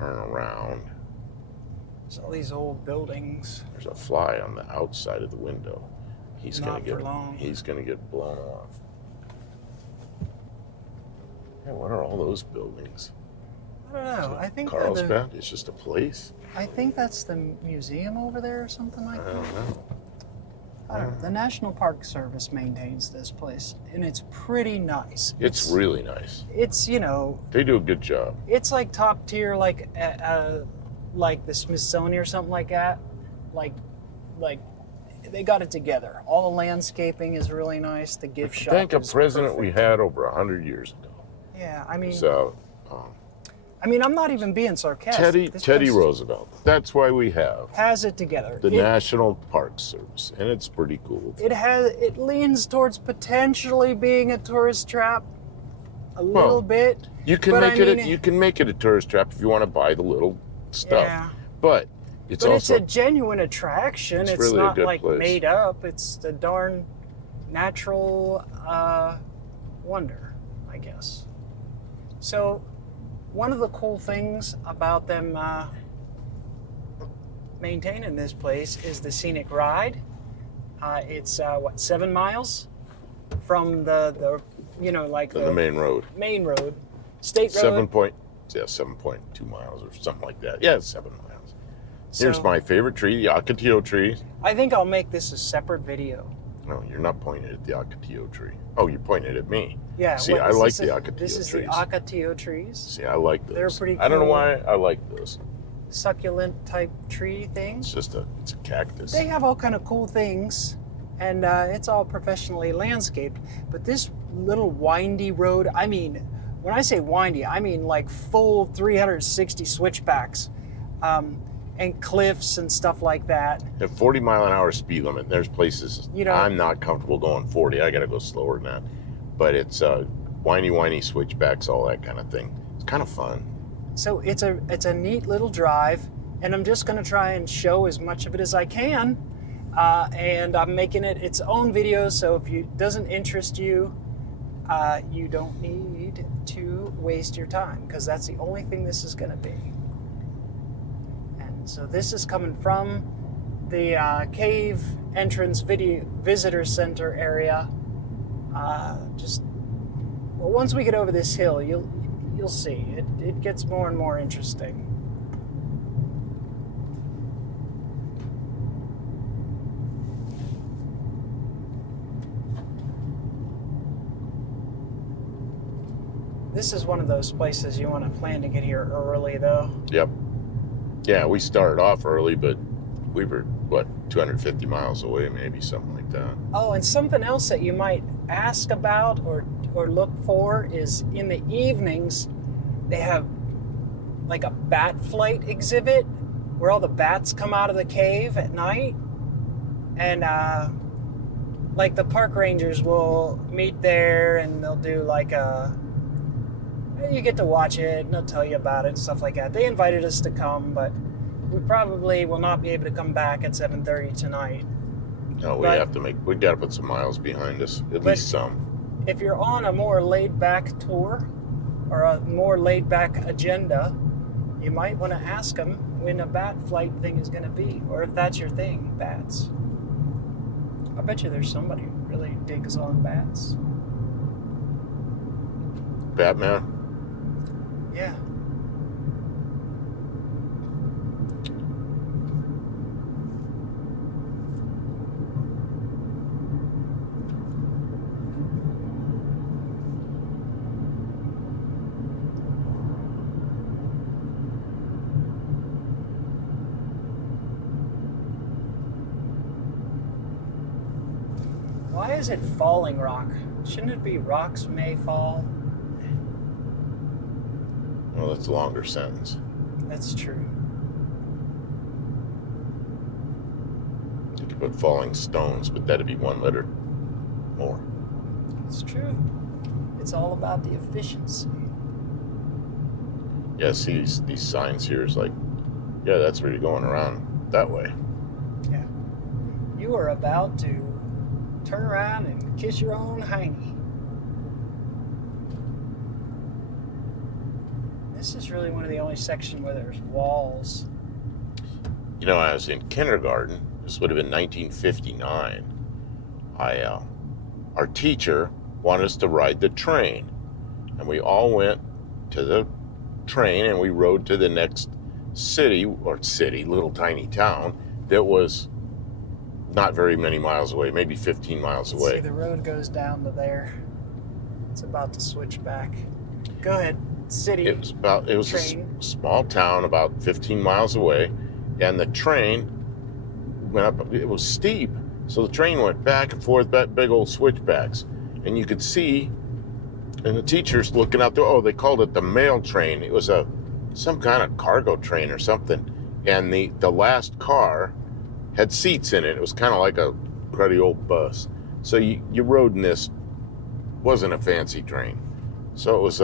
turn around. There's all these old buildings. There's a fly on the outside of the window. He's gonna get blown off. Hey, what are all those buildings? I don't know. I think Carlsbad is just a place. I think that's the museum over there or something like that. I don't know. I don't know. The National Park Service maintains this place, and it's pretty nice. It's really nice. It's, you know... They do a good job. It's like top tier, like the Smithsonian or something like that. Like they got it together. All the landscaping is really nice. The gift shop Think of is president perfect. we had over 100 years ago. Yeah, I mean... So... I'm not even being sarcastic. Teddy Roosevelt. That's why we has it together. The National Park Service, and it's pretty cool. It leans towards potentially being a tourist trap, a little bit. You can make it a tourist trap if you want to buy the little stuff. Yeah. But it's a genuine attraction. It's really not a good like place. made up. It's a darn natural wonder, I guess. So. One of the cool things about them maintaining this place is the scenic ride. It's 7 miles from the main road. Main road, state road. 7.2 miles or something like that. Yeah, 7 miles. Here's my favorite tree, the Ocotillo tree. I think I'll make this a separate video. No, you're not pointing at the Ocotillo tree. Oh, you're pointing at me. Yeah. See, I like the Ocotillo trees. This is the Ocotillo trees. See, I like those. They're pretty cool. I don't know why I like those. Succulent type tree thing. It's a cactus. They have all kind of cool things, and it's all professionally landscaped. But this little windy road, I mean, when I say windy, I mean like full 360 switchbacks. And cliffs and stuff like that. At 40 mile an hour speed limit, there's places I'm not comfortable going 40. I got to go slower than that. But it's whiny switchbacks, all that kind of thing. It's kind of fun. So it's a neat little drive, and I'm just going to try and show as much of it as I can. And I'm making it its own video, so if it doesn't interest you, you don't need to waste your time, because that's the only thing this is going to be. So this is coming from the cave entrance visitor center area. Once we get over this hill, you'll see it gets more and more interesting. This is one of those places you want to plan to get here early, though. Yep. Yeah, we started off early, but we were, 250 miles away, maybe, something like that. Oh, and something else that you might ask about or look for is in the evenings, they have like a bat flight exhibit where all the bats come out of the cave at night. And like the park rangers will meet there, and they'll do like you get to watch it, and they'll tell you about it and stuff like that. They invited us to come, but we probably will not be able to come back at 7:30 tonight. No, we got to put some miles behind us, at least some. If you're on a more laid-back tour or a more laid-back agenda, you might want to ask them when a bat flight thing is going to be, or if that's your thing, bats. I bet you there's somebody who really digs on bats. Batman? Yeah. Why is it falling rock? Shouldn't it be rocks may fall? Well, that's a longer sentence. That's true. You could put falling stones, but that'd be 1 letter more. It's true. It's all about the efficiency. Yeah, see, these signs here is like, yeah, that's where you're going, around that way. Yeah. You are about to turn around and kiss your own hiney. This is really one of the only sections where there's walls. You know, I was in kindergarten. This would have been 1959. Our teacher wanted us to ride the train. And we all went to the train and we rode to the next little tiny town that was not very many miles away, maybe 15 miles away. See, the road goes down to there. It's about to switch back. Go ahead. City. It was train. a small town about 15 miles away, and the train went up. It was steep, so the train went back and forth, big old switchbacks, and you could see. And the teacher's looking out there. Oh, they called it the mail train. It was some kind of cargo train or something, and the last car had seats in it. It was kind of like a cruddy old bus. So you rode in this. Wasn't a fancy train, so it was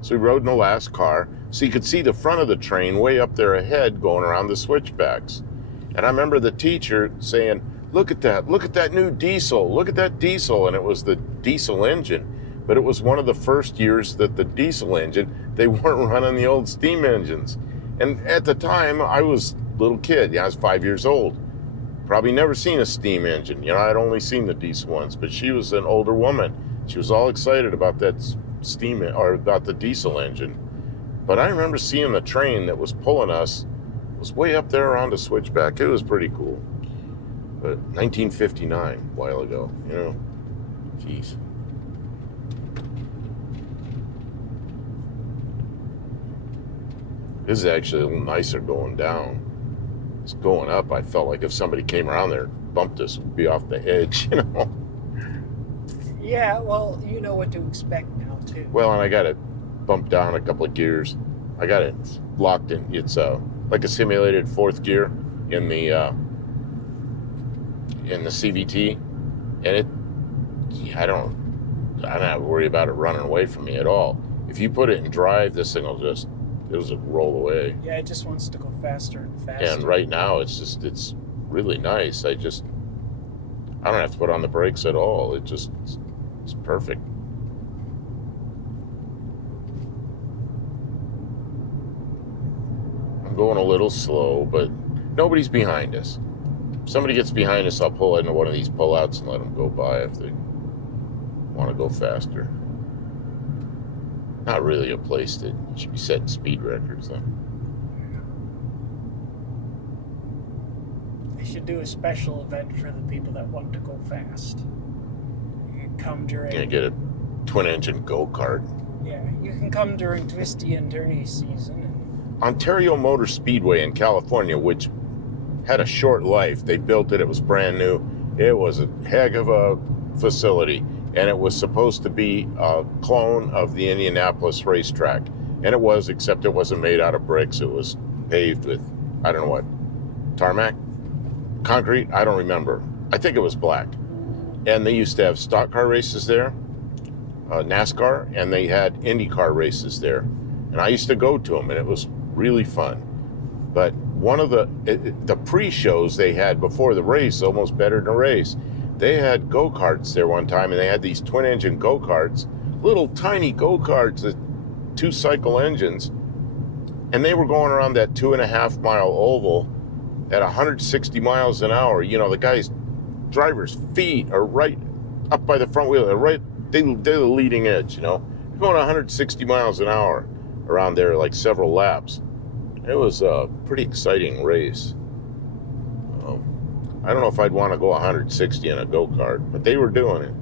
So we rode in the last car, so you could see the front of the train way up there ahead going around the switchbacks. And I remember the teacher saying, look at that new diesel, look at that diesel. And it was the diesel engine. But it was one of the first years that the diesel engine, they weren't running the old steam engines. And at the time, I was a little kid. I was 5 years old. Probably never seen a steam engine. I'd only seen the diesel ones. But she was an older woman. She was all excited about that steam or about the diesel engine. But I remember seeing the train that was pulling us was way up there around a switchback. It was pretty cool. But 1959, a while ago, Jeez. This is actually a little nicer going down. It's going up. I felt like if somebody came around there and bumped us, we'd be off the edge, Yeah, well, you know what to expect now, too. Well, and I got it bumped down a couple of gears. I got it locked in. It's like a simulated fourth gear in the CVT, and I don't have to worry about it running away from me at all. If you put it in drive, this thing will just roll away. Yeah, it just wants to go faster and faster. And right now, it's really nice. I don't have to put on the brakes at all. It's perfect. I'm going a little slow, but nobody's behind us. If somebody gets behind us, I'll pull into one of these pullouts and let them go by if they want to go faster. Not really a place that should be setting speed records, though. They should do a special event for the people that want to go fast. You can come during... You're going to get a twin-engine go-kart. Yeah, you can come during twisty and turny season. Ontario Motor Speedway in California, which had a short life. They built it. It was brand new. It was a heck of a facility. And it was supposed to be a clone of the Indianapolis racetrack. And it was, except it wasn't made out of bricks. It was paved with, I don't know what, tarmac? Concrete? I don't remember. I think it was black. And they used to have stock car races there, NASCAR, and they had IndyCar races there. And I used to go to them, and it was really fun. But one of the pre-shows they had before the race, almost better than a race, they had go-karts there one time, and they had these twin-engine go-karts, little tiny go-karts with 2-cycle engines, and they were going around that 2.5-mile oval at 160 miles an hour. The driver's feet are right up by the front wheel. They're the leading edge, They're going 160 miles an hour around there, like several laps. It was a pretty exciting race. I don't know if I'd want to go 160 in a go-kart, but they were doing it.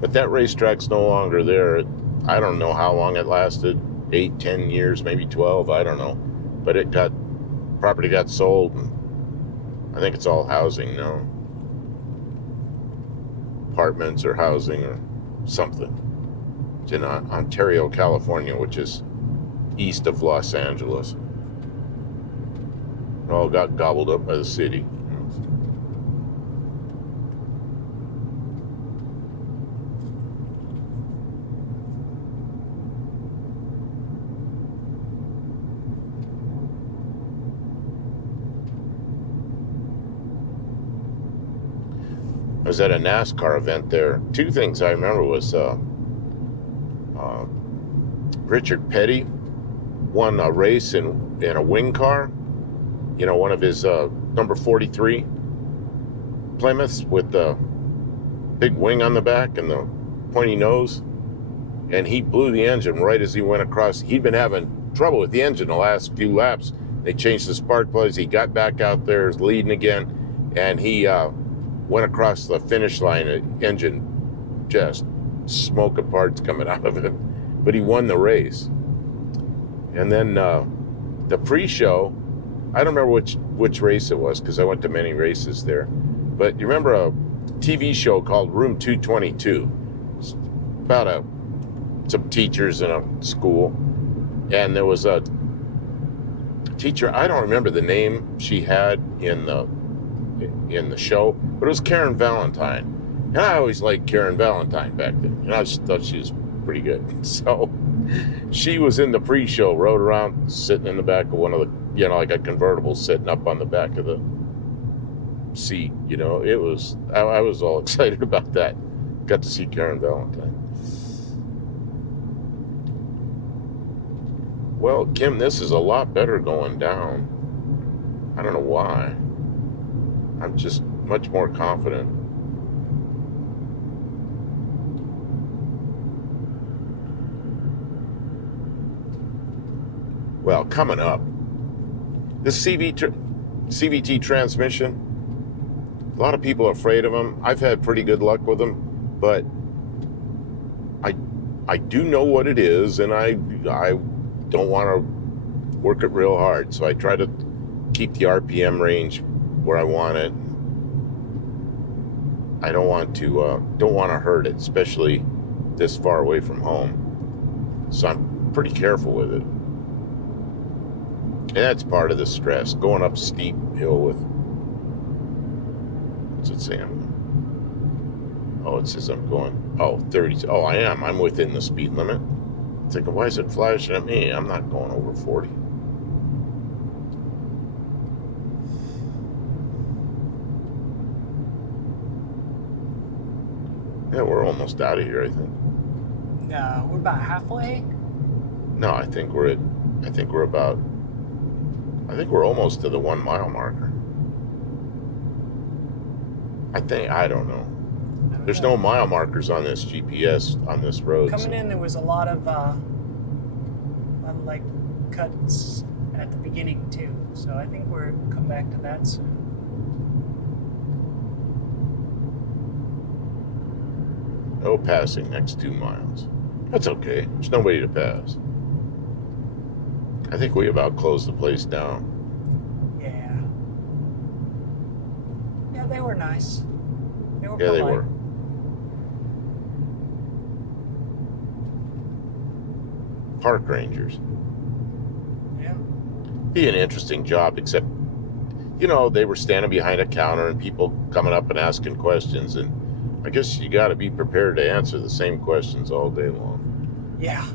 But that racetrack's no longer there. I don't know how long it lasted, 8, 10 years, maybe 12, I don't know. But property got sold, and I think it's all housing now. Apartments or housing or something. It's in Ontario, California, which is east of Los Angeles. It all got gobbled up by the city. I was at a NASCAR event there. Two things I remember was Richard Petty won a race in a wing car. You know, one of his number 43 Plymouths with the big wing on the back and the pointy nose. And he blew the engine right as he went across. He'd been having trouble with the engine the last few laps. They changed the spark plugs. He got back out there, leading again, and he went across the finish line. The engine just smoking parts coming out of it, but he won the race. And then the pre-show, I don't remember which race it was because I went to many races there, but you remember a TV show called Room 222? It's about some teachers in a school, and there was a teacher, I don't remember the name she had in the show, but it was Karen Valentine. And I always liked Karen Valentine back then. And I just thought she was pretty good. So she was in the pre-show, rode around, sitting in the back of one of the, you know, like a convertible, sitting up on the back of the seat. You know, it was, I was all excited about that. Got to see Karen Valentine. Well, Kim, this is a lot better going down. I don't know why. I'm just much more confident. Well, coming up, this CVT transmission, a lot of people are afraid of them. I've had pretty good luck with them, but I do know what it is, and I don't want to work it real hard, so I try to keep the RPM range where I want it. I don't want to hurt it, especially this far away from home. So I'm pretty careful with it. And that's part of the stress, going up steep hill with, what's it saying? Oh, it says I'm going, 30. Oh, I am. I'm within the speed limit. I'm thinking, why is it flashing at me? I'm not going over 40. Yeah, we're almost out of here, I think. We're about halfway. No, I think we're almost to the 1 mile marker. I don't know. There's no mile markers on this GPS on this road. Coming in, there was a lot of like cuts at the beginning too. So I think we're come back to that soon. No passing next 2 miles. That's okay. There's nobody to pass. I think we about closed the place down. Yeah. Yeah, they were nice. They were Yeah, polite. they were. Park rangers. Yeah. Be an interesting job, except, you know, they were standing behind a counter and people coming up and asking questions, and I guess you got to be prepared to answer the same questions all day long. Yeah.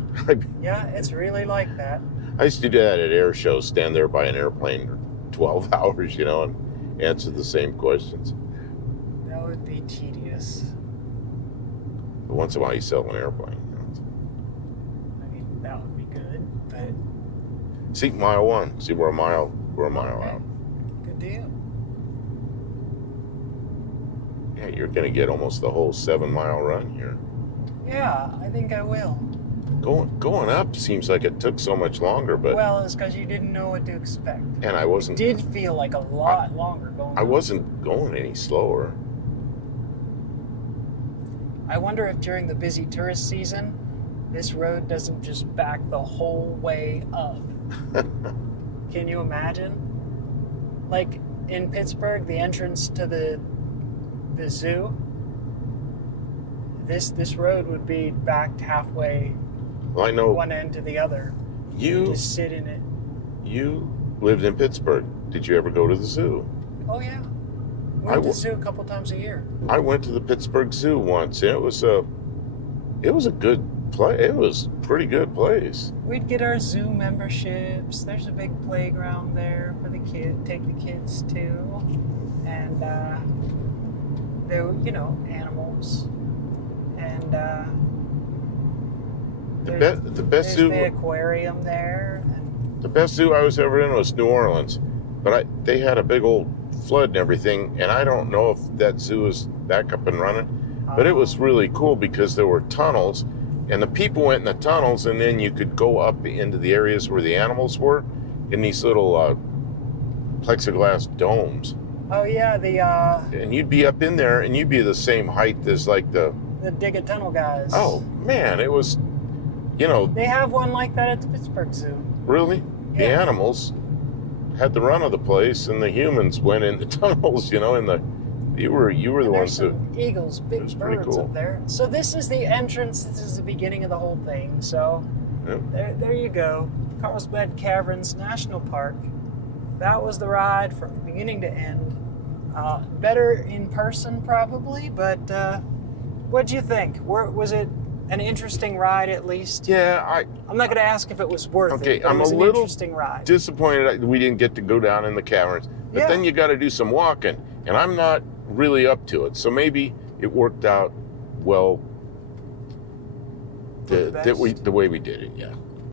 Yeah, it's really like that. I used to do that at air shows, stand there by an airplane for 12 hours, you know, and answer the same questions. That would be tedious. But once in a while, you sell an airplane. You know. I mean, that would be good, but See, mile 1. See, we're a mile out. good deal. Yeah, you're going to get almost the whole 7-mile run here. Yeah, I think I will. Going up seems like it took so much longer, but Well, it's because you didn't know what to expect. and I wasn't. It did feel like a lot longer going. I wasn't going any slower. I wonder if during the busy tourist season, this road doesn't just back the whole way up. Can you imagine? Like in Pittsburgh, the entrance to the zoo, this road would be backed halfway Well, I know one end to the other. you Just sit in it. you lived in Pittsburgh. Did you ever go to the zoo? Oh yeah. We I went to w- the zoo a couple times a year. I went to the Pittsburgh Zoo once, and it was a good place. It was a pretty good place. We'd get our zoo memberships. There's a big playground there for the take the kids to. And There were, animals, and the best there's zoo. the aquarium there. And The best zoo I was ever in was New Orleans, but they had a big old flood and everything, and I don't know if that zoo is back up and running, but it was really cool because there were tunnels, and the people went in the tunnels, and then you could go up into the areas where the animals were in these little plexiglass domes. Oh yeah, And you'd be up in there, and you'd be the same height as like the dig a tunnel guys. Oh man, it was, They have one like that at the Pittsburgh Zoo. really the Yeah. animals had the run of the place, and the humans went in the tunnels. You were the And ones there's that. some eagles, It big was pretty birds cool. up there. So this is the entrance. This is the beginning of the whole thing. So Yep. there you go. Carlsbad Caverns National Park. That was the ride from beginning to end. Better in person probably, but what'd you think? Was it an interesting ride at least? Yeah, I'm not going to ask if it was worth Okay, it, but I'm it was a an little interesting ride. disappointed that we didn't get to go down in the caverns, but Yeah. then you got to do some walking, and I'm not really up to it. So maybe it worked out well For the the way best. we did it. Yeah.